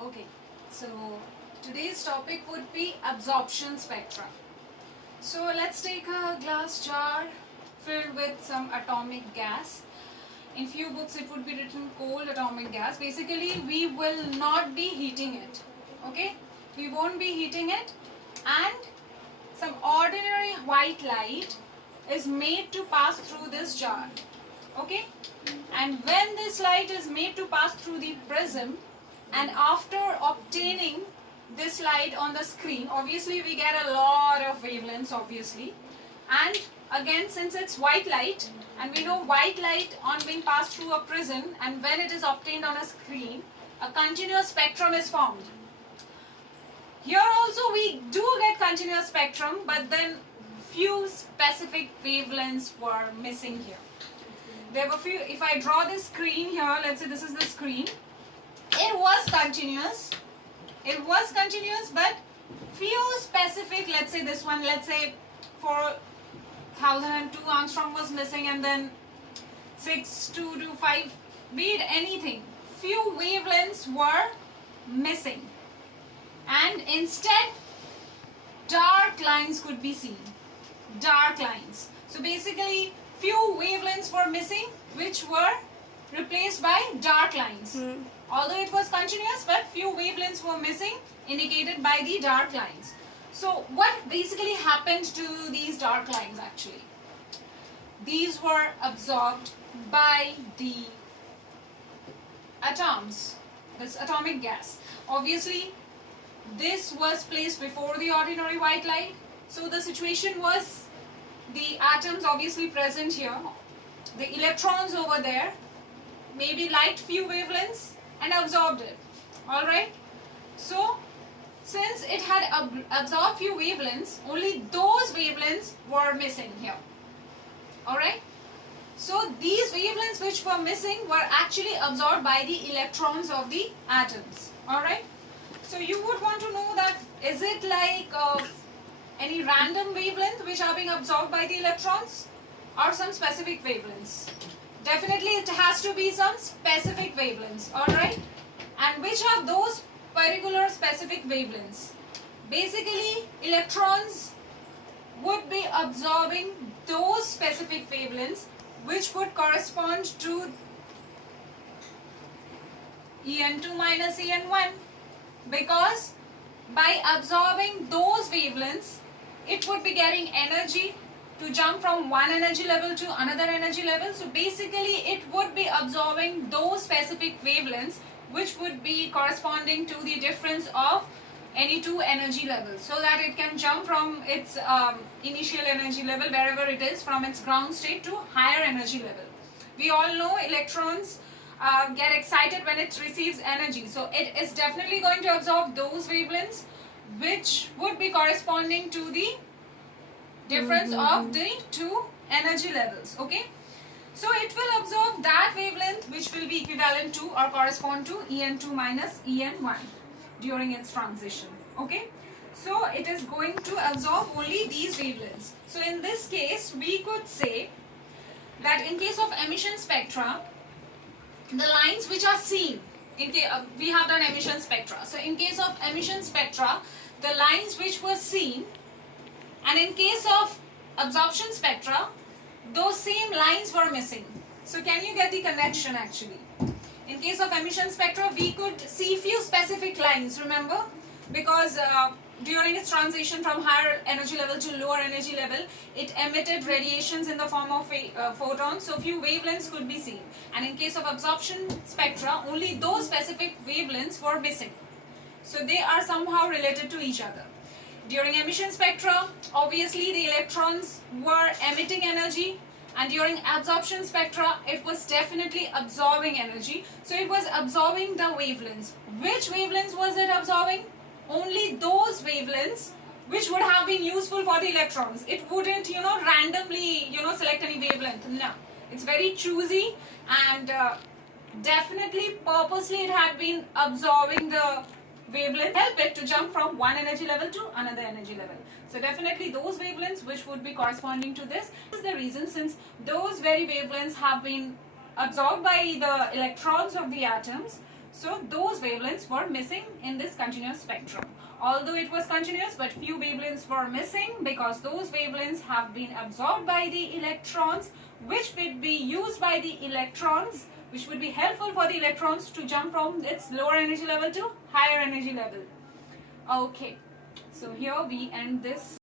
Okay, so today's topic would be absorption spectra. So let's take a glass jar filled with some atomic gas. In few books it would be written cold atomic gas. Basically we will not be heating it. Okay, we won't be heating it, and some ordinary white light is made to pass through this jar. Okay, and when this light is made to pass through the prism, and after obtaining this light on the screen, obviously we get a lot of wavelengths obviously, and again since it's white light, and we know white light on being passed through a prism and when it is obtained on a screen, a continuous spectrum is formed. Here also we do get continuous spectrum, but then few specific wavelengths were missing here. There were few. If I draw this screen here, let's say this is the screen, it was continuous, but few specific, let's say this one, let's say 4002 angstrom was missing, and then 6225, be it anything, few wavelengths were missing, and instead dark lines could be seen. Dark lines. So basically few wavelengths were missing, which were replaced by dark lines. Although it was continuous, but few wavelengths were missing, indicated by the dark lines. So what basically happened to these dark lines actually? These were absorbed by the atoms, this atomic gas. Obviously this was placed before the ordinary white light. So the situation was the atoms obviously present here, the electrons over there, maybe light few wavelengths and absorbed it. Alright. So since it had absorbed few wavelengths, only those wavelengths were missing here. Alright. So these wavelengths which were missing were actually absorbed by the electrons of the atoms. Alright. So you would want to know that, is it like any random wavelength which are being absorbed by the electrons, or some specific wavelengths? Definitely it has to be some specific wavelengths, alright? And which are those particular specific wavelengths? Basically electrons would be absorbing those specific wavelengths which would correspond to En2 minus En1, because by absorbing those wavelengths it would be getting energy to jump from one energy level to another energy level. So basically it would be absorbing those specific wavelengths which would be corresponding to the difference of any two energy levels, so that it can jump from its initial energy level, wherever it is, from its ground state to higher energy level. We all know electrons get excited when it receives energy, so it is definitely going to absorb those wavelengths which would be corresponding to the difference of the two energy levels. Okay, so it will absorb that wavelength which will be equivalent to or correspond to En2 minus En1 during its transition. Okay, so it is going to absorb only these wavelengths. So in this case we could say that in case of emission spectra, the lines which are seen, we have done emission spectra. So in case of emission spectra, the lines which were seen, and in case of absorption spectra, those same lines were missing. So can you get the connection actually? In case of emission spectra, we could see few specific lines, remember? Because during its transition from higher energy level to lower energy level, it emitted radiations in the form of photons, so few wavelengths could be seen. And in case of absorption spectra, only those specific wavelengths were missing. So they are somehow related to each other. During emission spectra, obviously the electrons were emitting energy, and during absorption spectra, it was definitely absorbing energy. So it was absorbing the wavelengths. Which wavelengths was it absorbing? Only those wavelengths which would have been useful for the electrons. It wouldn't, randomly, select any wavelength. No. It's very choosy, and definitely purposely it had been absorbing the wavelength, help it to jump from one energy level to another energy level. So definitely those wavelengths which would be corresponding to this is the reason, since those very wavelengths have been absorbed by the electrons of the atoms. So those wavelengths were missing in this continuous spectrum. Although it was continuous, but few wavelengths were missing because those wavelengths have been absorbed by the electrons, which would be used by the electrons, which would be helpful for the electrons to jump from its lower energy level to higher energy level. Okay, so here we end this